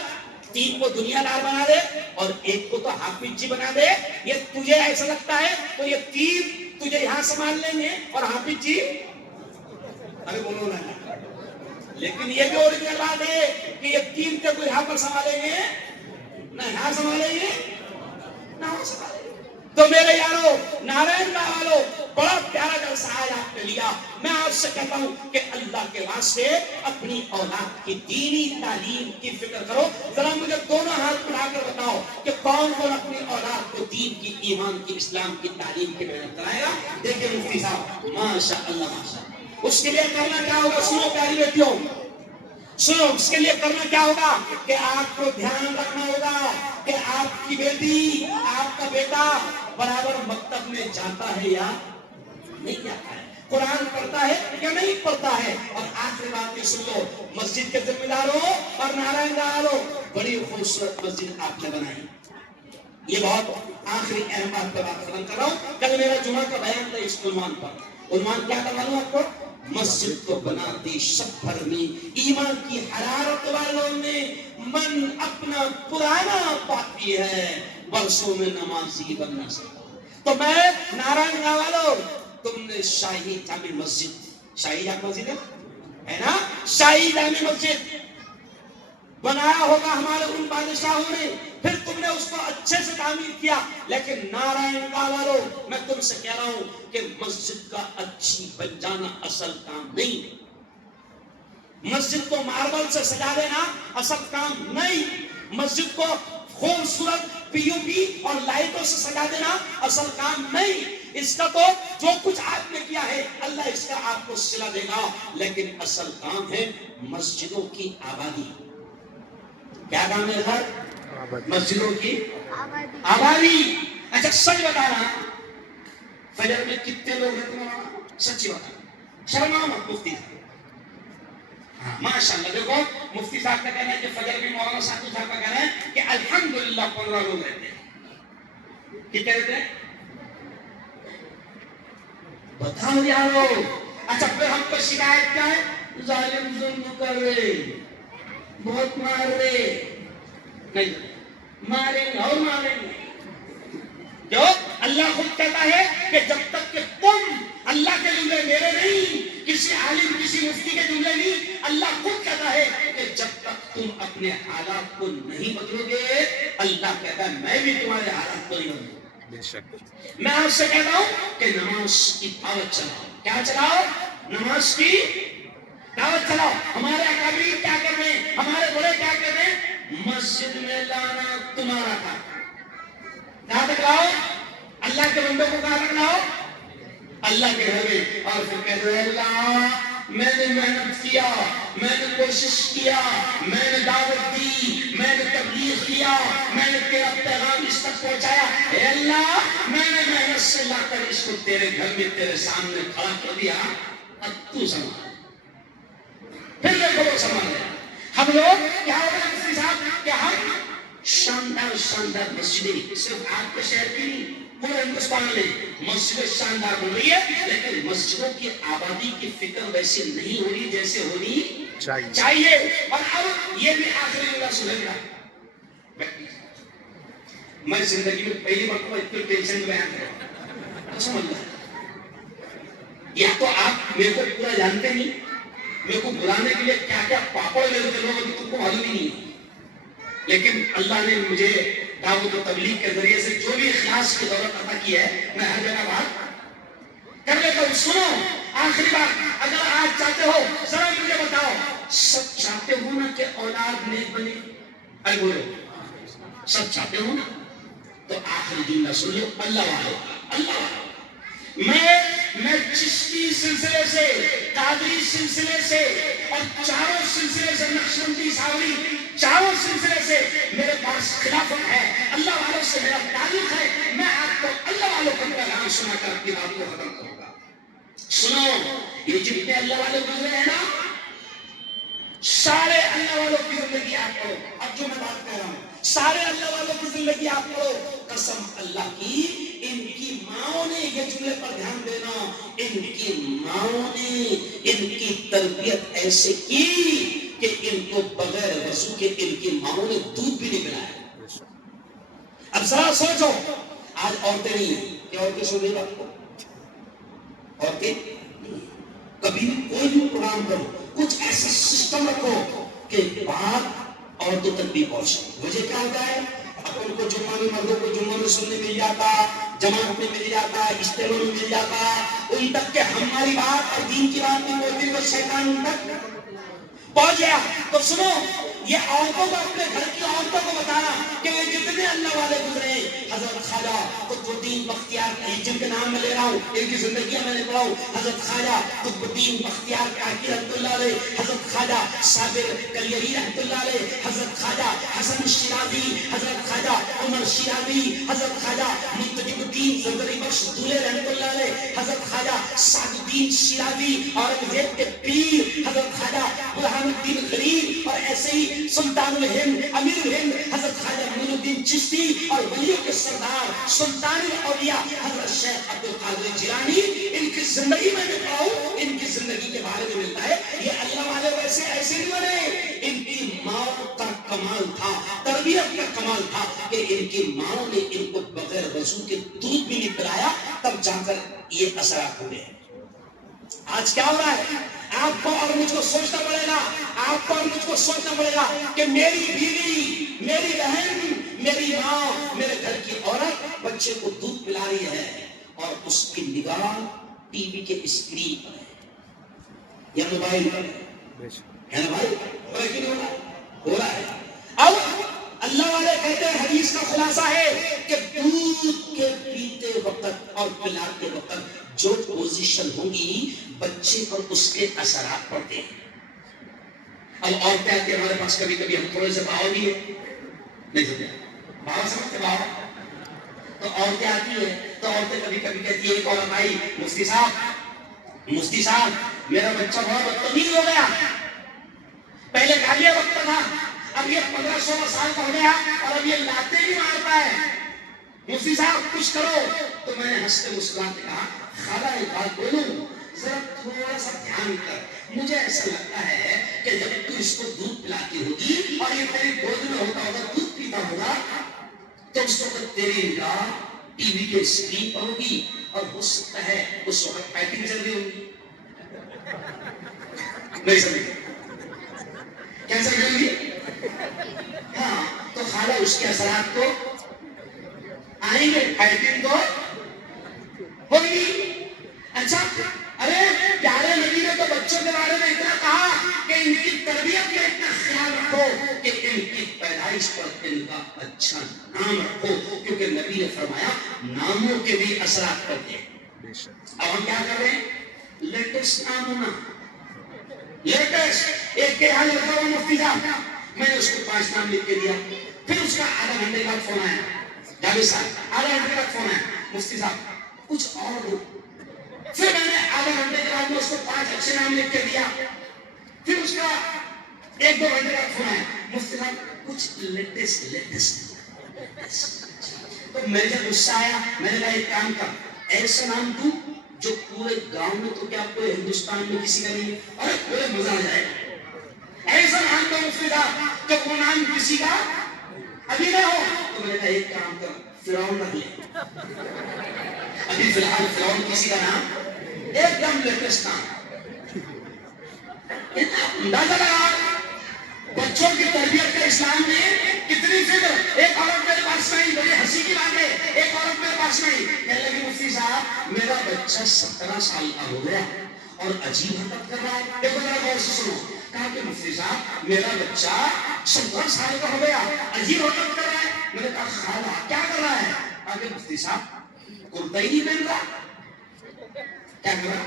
3 کو دنیا دار بنا دے اور ایک کو تو حافظ جی بنا دے. یہ تجھے ایسا لگتا ہے تو یہ 3 تجھے یہاں سنبھال لیں گے اور حافظ جی، ارے بولو نا، لیکن یہ بھی اوریجنل بات ہے کہ یہ 3 کے کوئی یہاں پر سنبھالیں گے نہ یہاں سنبھالیں گے نہ وہاں سنبھالیں گے. تو میرے یارو نارائن گاؤں والو، بڑا پیارا جلسہ آج آپ نے لیا. میں آپ سے کہتا ہوں کہ اللہ کے واسطے اپنی اولاد کی دینی تعلیم کی فکر کرو. ذرا مجھے دونوں ہاتھ اٹھا کر بتاؤ کہ کون کون اپنی اولاد کو دین کی، ایمان کی، اسلام کی تعلیم کی محنت کرائے گا. دیکھیں مفتی صاحب ماشاء اللہ ماشاء اللہ. اس کے لیے کرنا کیا ہوگا؟ سنو پیاری بیٹیوں، سنو، اس کے لیے کرنا کیا ہوگا کہ آپ کو دھیان رکھنا ہوگا کہ آپ کی بیٹی، آپ کا بیٹا برابر مکتب میں جاتا ہے یا نہیں جاتا ہے, قرآن پڑھتا ہے یا نہیں پڑھتا ہے. اور آخری بات یہ سن لو, مسجد کے ذمہ داروں اور نارائن داروں, بڑی خوبصورت مسجد آپ نے بنائی. یہ بہت آخری اہم بات پر بات ختم کر رہا ہوں. کل میرا جمعہ کا بیان تھا اس عنوان پر. عنوان کیا کروا لوں آپ کو؟ مسجد کو بناتی شب بھر میں ایمان کی حرارت والوں نے من اپنا پرانا پاتی ہے, برسوں میں نمازی بننا سکتا. تو میں نارائن گاہ والوں, تم نے شاہی جامع مسجد, شاہی جامع مسجد ہے نا, شاہی جامع مسجد بنایا ہوگا ہمارے ان بادشاہوں نے, پھر تم نے اس کو اچھے سے تعمیر کیا. لیکن نارائن گاہ والوں, میں تم سے کہہ رہا ہوں کہ مسجد کا اچھی بن جانا اصل کام نہیں. مسجد کو ماربل سے سجا دینا اصل کام نہیں. مسجد کو خوبصورت پی او پی اور لائٹوں سے سجا دینا اصل کام نہیں. اس کا تو جو کچھ آپ نے کیا ہے اللہ اس کا آپ کو صلہ دے گا, لیکن اصل کام ہے مسجدوں کی آبادی. کیا کام ہے سر؟ مسجدوں کی آبادی. اچھا سچ بتا رہا, فجر میں کتنے لوگ رہتے ہیں؟ سچی بتا, شرما مت مفتی صاحب. ماشاء اللہ, دیکھو مفتی صاحب کا کہنا ہے کہ فجر میں مولانا صاحب کا کہنا ہے کہ الحمدللہ 15 لوگ رہتے ہیں. کتنے رہتے ہیں بتاؤ یارو؟ اچھا پھر ہم کو شکایت کیا ہے؟ ظالم ظلم کر رہے, بہت مار رہے. نہیں, ماریں گے اور ماریں گے. جو اللہ خود کہتا ہے کہ جب تک کہ تم, اللہ کے جملے میرے نہیں, کسی عالم کسی مفتی کے جملے نہیں, اللہ خود کہتا ہے کہ جب تک تم اپنے حالات کو نہیں بدلو گے, اللہ کہتا ہے میں بھی تمہارے حالات کو نہیں بدلوں گا. میں آپ سے کہتا ہوں کہ نماز کی دعوت چلاؤ. کیا چلاؤ؟ نماز کی دعوت چلاؤ. ہمارے اکابرین کیا کر رہے ہیں, ہمارے بڑے کیا کر رہے ہیں؟ مسجد میں لانا تمہارا کام. کہاں تک لاؤ؟ اللہ کے بندوں کو کہاں تک لاؤ؟ اللہ کے گھر میں. اور پھر کہتے ہیں اللہ میں نے محنت کیا, میں نے کوشش کیا, میں نے دعوت دی, میں نے تبلیغ کیا, میں نے تیرا پیغام اس تک پہنچایا. اے اللہ میں نے محنت سے لا کر اس کو تیرے گھر میں تیرے سامنے کھڑا کر دیا, اب تو سنبھال. پھر دیکھو وہ سنبھال لیا. ہم لوگ کیا ہو گئے مفتی صاحب کہ ہم شاندار مسجدیں, صرف آپ کے شہر کی نہیں پورے ہندوستان میں مسجد شاندار بن رہی ہے, لیکن مسجدوں کی آبادی کی فکر ویسے نہیں ہو رہی جیسے ہونی چاہیے. اور اب یہ بھی آخری جملہ سنے گا, میں زندگی میں پہلی مرتبہ اتنی ٹینشن میں بیان کروں. سمجھ لیں, یا تو آپ میرے کو پورا جانتے نہیں, میرے کو بلانے کے لیے کیا کیا پاپڑ لے لیتے لوگ تم کو معلوم ہی نہیں ہے. لیکن اللہ نے مجھے دعوت و تبلیغ کے ذریعے سے جو بھی اخلاص کی دولت عطا کی ہے, میں ہر جگہ بات کر لیتا ہوں. سنو آخری بات, اگر آج چاہتے ہو ذرا مجھے بتاؤ, سب چاہتے ہو نا کہ اولاد نیک بنے؟ ارے بولو, سب چاہتے ہو نا؟ تو آخری جملہ سن لو, اللہ والو, اللہ والو. میں چشتی سلسلے سے, قادری سلسلے سے اور چاروں سلسلے سے, نقشبندی ساوری چاروں سلسلے سے میرے پاس خلافت ہے, اللہ والوں سے میرا تعلق ہے. میں آپ کو اللہ والوں کا پیغام سنا کر اپنی بات کو ختم کروں گا. سنو, یہ جتنے اللہ والے گزرے ہیں نا, سارے اللہ والوں کی زندگی آپ کرو. اب جو میں بات کر رہا ہوں, سارے اللہ والوں کی زندگی آپ کرو. قسم اللہ کی, ان کی ماؤں نے, یہ جملے پر دھیان دینا, ان کی ماؤں نے ان کی تربیت ایسے کی کہ ان کو بغیر وضو کے ان کی ماؤں نے دودھ بھی نہیں پلایا. اب ذرا سوچو, آج عورتیں نہیں ہیں, کیا عورتیں سو گئی بات کو؟ عورتیں کبھی کوئی بھی پروگرام کرو, کچھ ایسا سسٹم رکھو کہ بات عورتوں تک بھی پہنچے. مجھے کیا ہوتا ہے, اپن کو جمعہ میں مردوں کو جمعہ میں سننے مل جاتا, جماعت میں مل جاتا, اجتماع میں مل جاتا, ان تک کہ ہماری بات اور دین کی بات میں کوئی بھی شیطان ان تک پہنچ گیا. تو سنو, یہ عورتوں کو اپنے گھر کی عورتوں کو بتانا کہ یہ جتنے اللہ والے گزرے ہیں، حضرت خواجہ قطب الدین بختیار، جن کے نام میں لے رہا ہوں ان کی زندگیاں میں نے پڑھا ہوں، حضرت خواجہ قطب الدین بختیار کاکی رحمۃ اللہ علیہ، حضرت خواجہ صابر کلیری رحمۃ اللہ علیہ، حضرت خواجہ حسن شیرازی، حضرت خواجہ عمر شیرازی، حضرت خواجہ منتجب الدین زردری بخش دولے رحمۃ اللہ علیہ، حضرت خواجہ سعد الدین شیرازی، اورنگزیب کے پیر حضرت خواجہ برہان الدین غریب، اور ایسے ہی سلطان الہند امیر الہند حضرت خواجہ معین الدین چشتی، اور ولیوں کے سردار سلطان الاولیاء حضرت شیخ عبد القادر جیلانی، ان کی زندگی میں بھی پڑھو، ان کی زندگی کے بارے میں ملتا ہے یہ اللہ والے ویسے ایسے نہیں بنے، ان کی ماں کا کمال تھا، تربیت کا کمال تھا کہ ان کی ماں نے ان کو بغیر وضو کے دودھ بھی نہیں پلایا، تب جا کر یہ اثرات ہوئے۔ آج کیا ہو رہا ہے؟ آپ کو اور مجھ کو سوچنا پڑے گا، آپ کو اور مجھ کو سوچنا پڑے گا کہ میری بیوی، میری بہن، میری ماں، میرے گھر کی عورت بچے کو دودھ پلا رہی ہے اور اس کی نگاہ ٹی وی کے اسکرین پر ہے یا موبائل پر ہے نا بھائی؟ ہو رہا ہے کہ نہیں ہو رہا ہے؟ ہو رہا ہے۔ اب اللہ والے کہتے ہیں، حدیث کا خلاصہ ہے کہ دودھ کے پیتے وقت اور پلاتے وقت جو پوزیشن ہوگی بچے پر اس کے اثرات پڑتے ہیں۔ اب عورتیں آتی ہیں ہمارے پاس، کبھی کبھی ہم تھوڑے سے بھاؤ بھی ہے نہیں سمجھا، بھاؤ سمجھتے بھاؤ، تو عورتیں آتی ہیں تو عورتیں کبھی کبھی کہتی ہے، ایک عورت آئی، مفتی صاحب میرا بچہ بہت بدتمیز ہو گیا، پہلے گالیاں بکتا تھا، اب یہ 15-16 سال کا ہو گیا اور اب یہ لاتے بھی مارتا ہے، مفتی صاحب کچھ کرو۔ تو میں نے ہنستے مسکراتے کہا، خالہ ایک بات بولوں، ذرا تھوڑا سا دھیان کر، مجھے ایسا لگتا ہے کہ جب تو اس کو دودھ پلاتی ہوگی اور یہ تیری گود میں ہوتا ہوگا، دودھ پیتا ہوگا، تو اس وقت تیری نگاہ ٹی وی کے اسکرین پر ہوگی اور ہو سکتا ہے اس وقت پیکنگ چل رہی ہوگی۔ نہیں سمجھے کیسا کریں گے؟ ہاں، تو خالہ اس کے اثرات کو آئیں گے، پیکنگ تو ہوگی۔ اچھا، ارے پیارے نبی نے تو بچوں کے بارے میں اتنا کہا کہ ان کی تربیت کا اتنا خیال رکھو کہ ان کی پیدائش پر ان کا اچھا نام رکھو، کیونکہ نبی نے فرمایا ناموں کے بھی اثرات پڑتے ہیں۔ اب ہم کیا کر رہے ہیں؟ لیٹسٹ نام ہونا، لیٹسٹ ایک کے یہاں لکھا ہوا مفتی صاحب، میں نے اس کو 5 نام لکھ کے دیا، پھر اس کا آدھا گھنٹے بعد فون آیا، جاوید صاحب آدھا گھنٹے بعد فون آیا، مفتی صاحب کچھ اور دو، پھر میں نے آدھا گھنٹے کے بعد میں اس کو 5 اچھے نام لکھ کے دیا، پھر اس کا 1-2 گھنٹے بعد فون آیا، مفتی صاحب کچھ لیٹسٹ۔ تو میرے جب غصہ آیا، میں نے کہا ایک کام کر، ایسا نام دوں جو پورے گاؤں میں تو کیا پورے ہندوستان میں کسی کا نہیں ہے، اور پورے مزہ آ جائے، ایسا نام دو مفتی صاحب کہ وہ نام کسی کا ابھی نہ ہو۔ تو میں نے کہا ایک کام کر، فرعون رکھ لے، ابھی فی الحال فرعون کسی کا نام ایک دم لیٹسٹ نام۔ اندازہ لگا بچوں کی تربیت کا اسلام میں کتنی فکر۔ ایک عورت میرے پاس میں آئی، بڑی ہنسی کی بات ہے، ایک عورت میرے پاس میں آئی، کہنے لگی مفتی صاحب میرا بچہ 17 سال کا ہو گیا اور عجیب حرکت کر رہا ہے۔ دیکھو ذرا غور سے سنو، کہا کہ مفتی صاحب میرا بچہ 17 سال کا ہو گیا، عجیب حرکت کر رہا ہے۔ میں نے کہا خالہ کیا کر رہا ہے؟ کہا کہ مفتی صاحب کرتا ہی نہیں پہن رہا۔ کیا کر رہا؟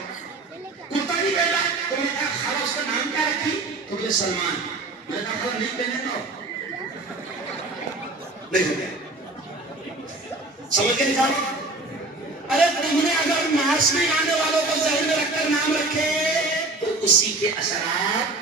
کرتا نہیں پہن رہا۔ تو میں نے کہا خالہ اس کا نام کیا رکھی؟ تو بولے سلمان۔ میں نے کہا خالہ نہیں پہنے گا، نہیں ہو گیا، سمجھ کے نہیں جانا۔ ارے تم نے اگر ناچ میں گانے والوں کو ذہن میں رکھ کر نام رکھے تو اسی کے اثرات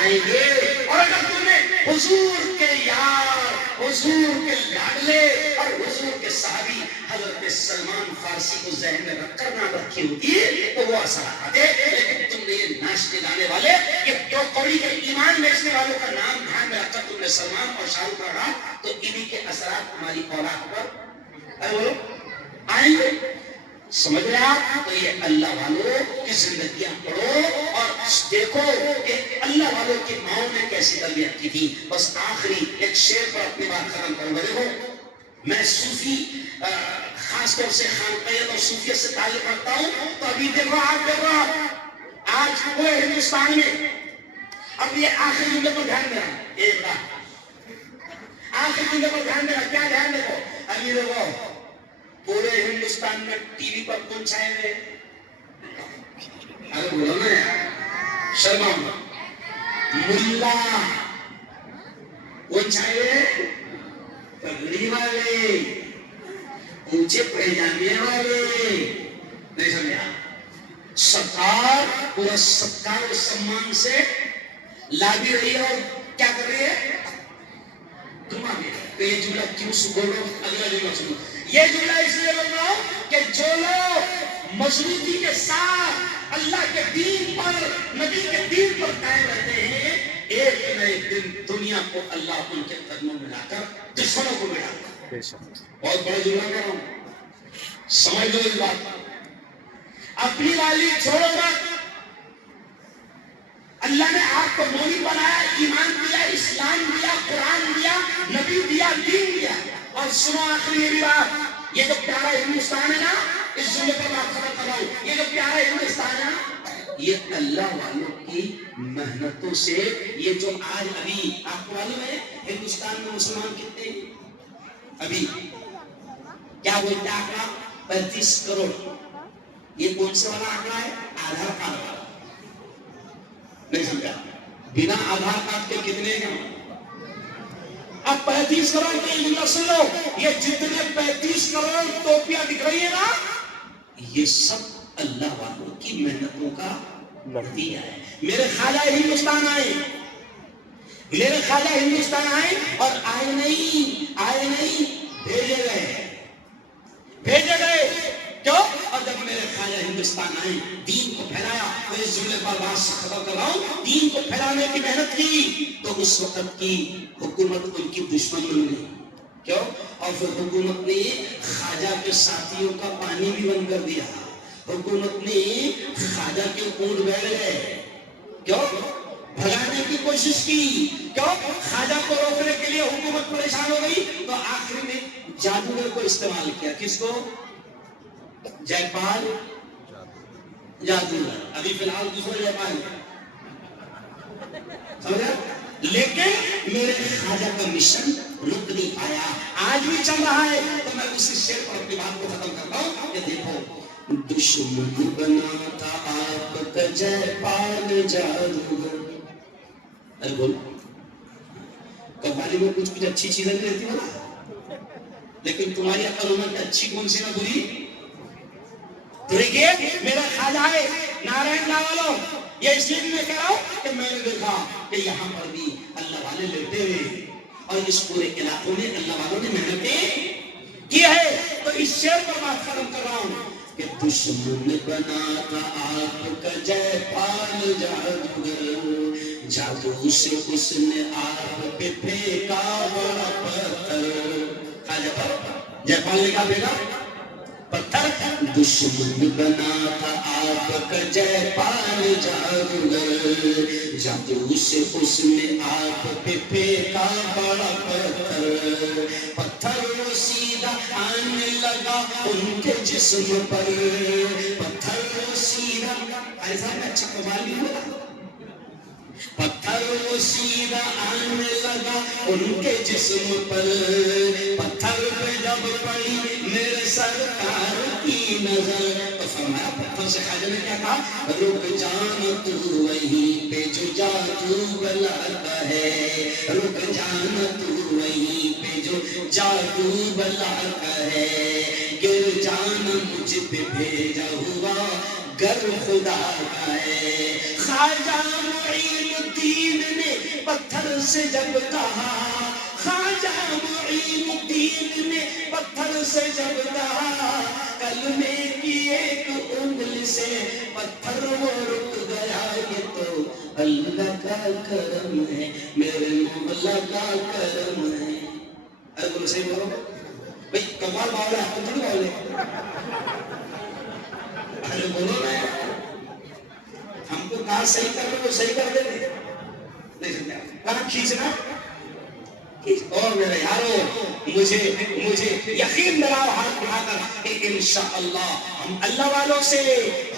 آئیں گے، اور اگر تم نے حضور کے یار، حضور کے لاڈلے اور حضور کے صحابی حضرت سلمان فارسی کو ذہن میں رکھ کر نام رکھی ہوتی تو وہ اثرات آتے۔ لیکن تم نے یہ ناچنے گانے والے، یہ 2 کوڑی کے ایمان بیچنے والوں کا نام دھیان میں رکھ کر تم نے سلمان اور شاہ رخ کا نام، تو انہی کے اثرات ہماری اولاد پر آئیں گے۔ سمجھ رہے آپ؟ تو یہ اللہ والوں کی زندگیاں پڑھو اور دیکھو کہ اللہ والوں کی ماؤں نے کیسی تربیت کی تھی۔ بس آخری ایک شعر پر اپنی بات ختم کروں گا۔ دیکھو میں صوفی خاص طور سے خانقیت اور صوفیت سے تعلق رکھتا ہوں، تو ابھی دیکھو آج پورے ہندوستان میں، اب یہ آخری جملے پر دھیان دیں، ایک آخری چیزوں پر دھیان دینا. کیا دھیان دیکھو؟ ابھی دیکھو پورے ہندوستان میں ٹی وی پر کون چھائے ہوئے؟ ارے بولو نا یار، شرما ملا کون چھائے ہوئے؟ پگڑی والے، اونچے پیجامے والے. نہیں سمجھا؟ سرکار پورا ستکار و سمان سے لا بھی رہی ہے اور کیا کر رہی ہے؟ تم آگے تو یہ جملہ کیوں بولو؟ اگلا جملہ سنو. یہ جملہ اس لیے بول رہا ہوں کہ جو لوگ مضبوطی کے ساتھ اللہ کے دین پر، نبی کے دین پر قائم رہتے ہیں، ایک نہ ایک دن دنیا کو اللہ ان کے قدموں میں لا کر دشمنوں کو ملاتا ہے. بہت بڑا جملہ کر رہا ہوں، سمجھ لو اس بات. اپنی والی چھوڑو مت. اللہ نے آپ کو مومن بنایا، ایمان دیا، اسلام دیا، قرآن دیا، نبی دیا، دین دیا. اور سنو آخری یہ بھی بات، یہ جو پیارا ہندوستان ہے نا، اس جملے پر بات ختم کر رہا ہوں. یہ جو پیارا ہندوستان ہے نا، یہ اللہ والوں کی محنتوں سے، یہ جو آج ابھی آپ کو معلوم ہے ہندوستان میں مسلمان کتنے ہیں ابھی؟ کیا بولتے ہیں آنکڑا؟ 35 کروڑ. یہ کون سے والا آنکڑا ہے؟ آدھار کارڈ والا. نہیں سمجھا؟ بنا آدھار کارڈ کے کتنے ہیں؟ اب 35 کروڑ کی جملہ سن لو. یہ جتنے 35 کروڑ ٹوپیاں دکھ رہی ہے نا، یہ سب اللہ والوں کی محنتوں کا نتیجہ ہے. میرے خواجہ ہندوستان آئے، میرے خواجہ ہندوستان آئے اور آئے نہیں بھیجے گئے. کیوں؟ اور جب میرے خواجہ ہندوستان آئے، دین کو پھیلایا. میں اس جملے پر بات سے ختم کر رہا ہوں. دین کو پھیلانے کی محنت کی تو اس وقت کی حکومت ان کی دشمن بن گئی. کیوں؟ اور پھر حکومت نے خواجہ کے ساتھیوں کا پانی بھی بند کر دیا. حکومت نے خواجہ کے اونٹ بیٹھ گئے. کیوں؟ بھگانے کی کوشش کی. کیوں؟ خواجہ کو روکنے کے لیے حکومت پریشان ہو گئی تو آخری میں جادوگر کو استعمال کیا. کس کو؟ جے پال جادوگر. ابھی فی الحال دوسرا جے پال سمجھا. لیکن میرے خواجہ کا مشن رک نہیں پایا، آج بھی چل رہا ہے. تو میں اسی شعر پر اپنی بات کو ختم کرتا ہوں کہ دیکھو، دشمن بنا تھا آپ کا جے پال جادوگر. ارے بول، قوالی میں کچھ اچھی چیزیں نہیں رہتی نا، لیکن تمہاری عقل میں اچھی کون سی نہ بری. دیکھیے میرا خواجہ ہے نارائن لاولو. یہ اس لیے میں کہہ رہا ہوں کہ میں نے دیکھا کہ یہاں پر بھی اللہ والے لیٹے ہوئے اور اس پورے علاقوں میں اللہ والوں نے محنتیں کی ہے. تو اس شعر پر بات ختم کر رہا ہوں کہ دشمن بنا تھا آپ کا جے پال جادوگر، جادو سے اس نے آپ پہ پھینکا بڑا پتھر. خواجہ پر جے پال نے کہا پھینکا پتھر. دشمن بنا تھا آپ کا جے پال جادوگر، جادو سے اس نے آپ پہ پھینکا بڑا پتھر. پتھر وہ سیدھا آنے لگا ان کے جسم پر. پتھر وہ سیدھا، ایسا میں اچھا کمال نہیں ہوا. پتھر وہ سیدھا آنے لگا ان کے جسم پر. پتھر پہ جب پڑی میرے سرکار کی نظر تو فرمایا، پتھر سے خواجہ نے کیا کہا، رک جانا تو وہیں پہ جو جادو بلاتا ہے. رک جانا تو وہیں پہ جو جادو بلاتا ہے. گر جانا مجھ پہ بھیجا ہوا گر خدا کا ہے. خواجہ معین الدین نے پتھر سے جب کہا، خواجہ معین الدین نے پتھر سے جب کہا، کلمے کی ایک انگلی سے پتھر وہ رک گیا. یہ تو اللہ کا کرم ہے، میرے مولا کا کرم ہے. ارے بولو صحیح بولو بھائی، کمال باولے آپ کو باولے. ارے بولو نا، ہم کو کہاں صحیح کر رہے وہ صحیح کر دیتے. نہیں سمجھا؟ کہاں کھینچنا. اور میرے یارو مجھے یقین دلاؤ ہاتھ اٹھا کر کہ انشاءاللہ ہم اللہ والوں سے،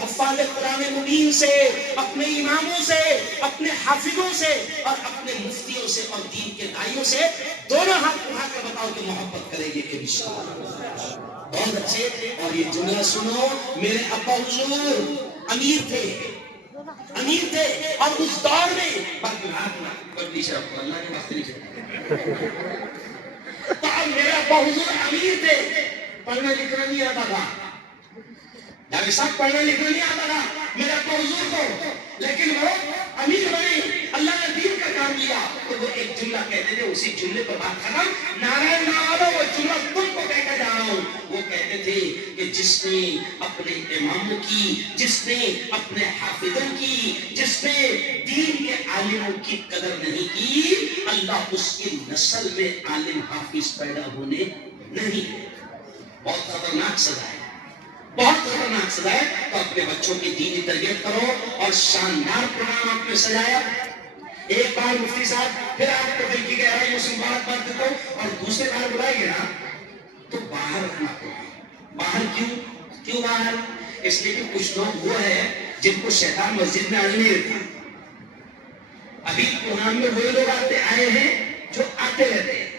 حفاظ قرآن مبین سے، اپنے اماموں سے، اپنے حافظوں سے اور اپنے مفتیوں سے اور دین کے داعیوں سے دونوں ہاتھ اٹھا کر بتاؤ کہ محبت کریں گے انشاءاللہ۔ بہت اچھے۔ اور یہ جملہ سنو، میرے ابا حضور امیر تھے اور اس دور میں اللہ کے واسطے نہیں، تو اب میرے ابا حضور امیر تھے، پڑھنا لکھنا نہیں آتا تھا، ڈاکٹر صاحب پڑھنا لکھنا نہیں آتا تھا میرے ابا حضور کو، لیکن وہ امیر بنے، اللہ نے دین کا کام لیا، تو وہ ایک جملہ کہتے تھے، اسی جملے پر بات ختم۔ نعرہ نعرہ وہ جملہ تم کو کہہ کر جا رہا ہوں۔ وہ کہتے تھے کہ جس نے اپنے اماموں کی، جس نے اپنے حافظوں کی، جس نے دین کے عالموں کی قدر نہیں کی، اللہ اس کی نسل میں عالم حافظ پیدا ہونے نہیں۔ بہت خطرناک سزا ہے، بہت خطرناک سزا ہے۔ تو اپنے بچوں کی دینی تربیت کرو، اور شاندار پروگرام آپ نے سجایا۔ ایک بار مفتی صاحب پھر آپ کو دل کی گہرائیوں سے مبارکباد دیتا ہوں، اور دوسرے بار بلائیں گے نا تو باہر رکھنا پڑے۔ باہر کیوں باہر؟ اس لیے کہ کچھ لوگ وہ ہیں جن کو شیطان مسجد میں آنے نہیں دیتا۔ ابھی پروگرام میں وہی لوگ آئے ہیں جو آتے رہتے ہیں۔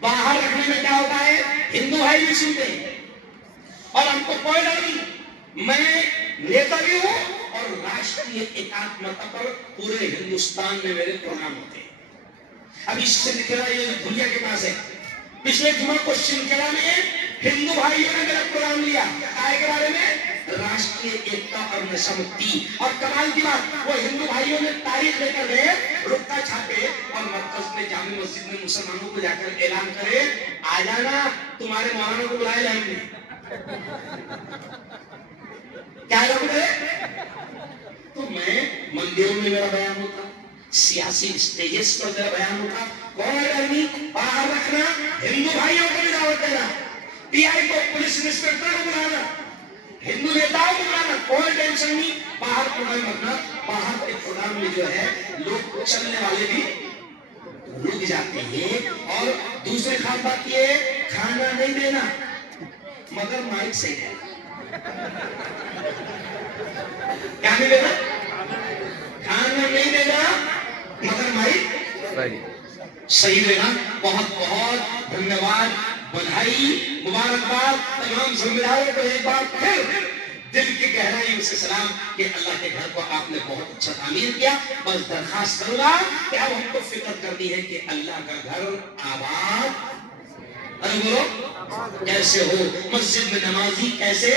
باہر رکھنے میں کیا ہوتا ہے؟ ہندو بھائی بھی سنتے ہیں، اور ہم کو کوئی ڈر نہیں، میں نیتا بھی ہوں اور راشٹریہ ایکاتمتا پر پورے ہندوستان میں میرے پروگرام ہوتے ہیں۔ ابھی شنکرا یہ دنیا کے پاس ہے، پچھلے جمعہ کو شنکرا میں ہندو بھائیوں نے میرا پروگرام لیا، کائے کے بارے میں راشٹریہ ایکتا اور نشہ مکتی۔ اور کمال کی بات، وہ ہندو بھائیوں نے تاریخ لے کر گئے، رکا چھاپے، اور مرکز میں جامع مسجد میں مسلمانوں کو جا کر اعلان کرے، آ جانا، تمہارے مولانا کو بلائے جائیں گے۔ کیا لوگ ہے؟ تو میں مندروں میں میرا بیان ہوتا، سیاسی اسٹیجز پر میرا بیان ہوتا، کوئی ڈر نہیں، باہر رکھنا، ہندو بھائیوں کو بھی دعوت دینا، پی آئی کو، پولیس انسپیکٹر کو بلانا، ہندو نیتاؤں کو بلانا، کوئی ٹینشن نہیں، باہر پروگرام رکھنا۔ باہر کے پروگرام میں جو ہے لوگ چلنے والے بھی رک جاتے ہیں۔ اور دوسری خاص بات یہ ہے، کھانا نہیں دینا مگر مائک صحیح ہے۔ کیا نہیں دینا؟ کھانا نہیں دینا مگر مائک صحیح دینا۔ بہت بہت دھنیواد، بدھائی، مبارکباد تمام ذمہ داروں کو ایک بار پھر دل کی گہرائیوں سے سلام کہ اللہ کے گھر کو آپ نے بہت اچھا تعمیر کیا۔ بس درخواست کروں گا کہ اب ہم کو فکر کرنی ہے کہ اللہ کا گھر آباد کیسے ہو، مسجد میں نمازی کیسے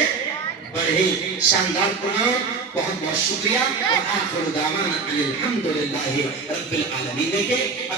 بڑھے۔ شاندار پروگرام، بہت بہت شکریہ، اور آخر دعوانا الحمدللہ رب العالمین کے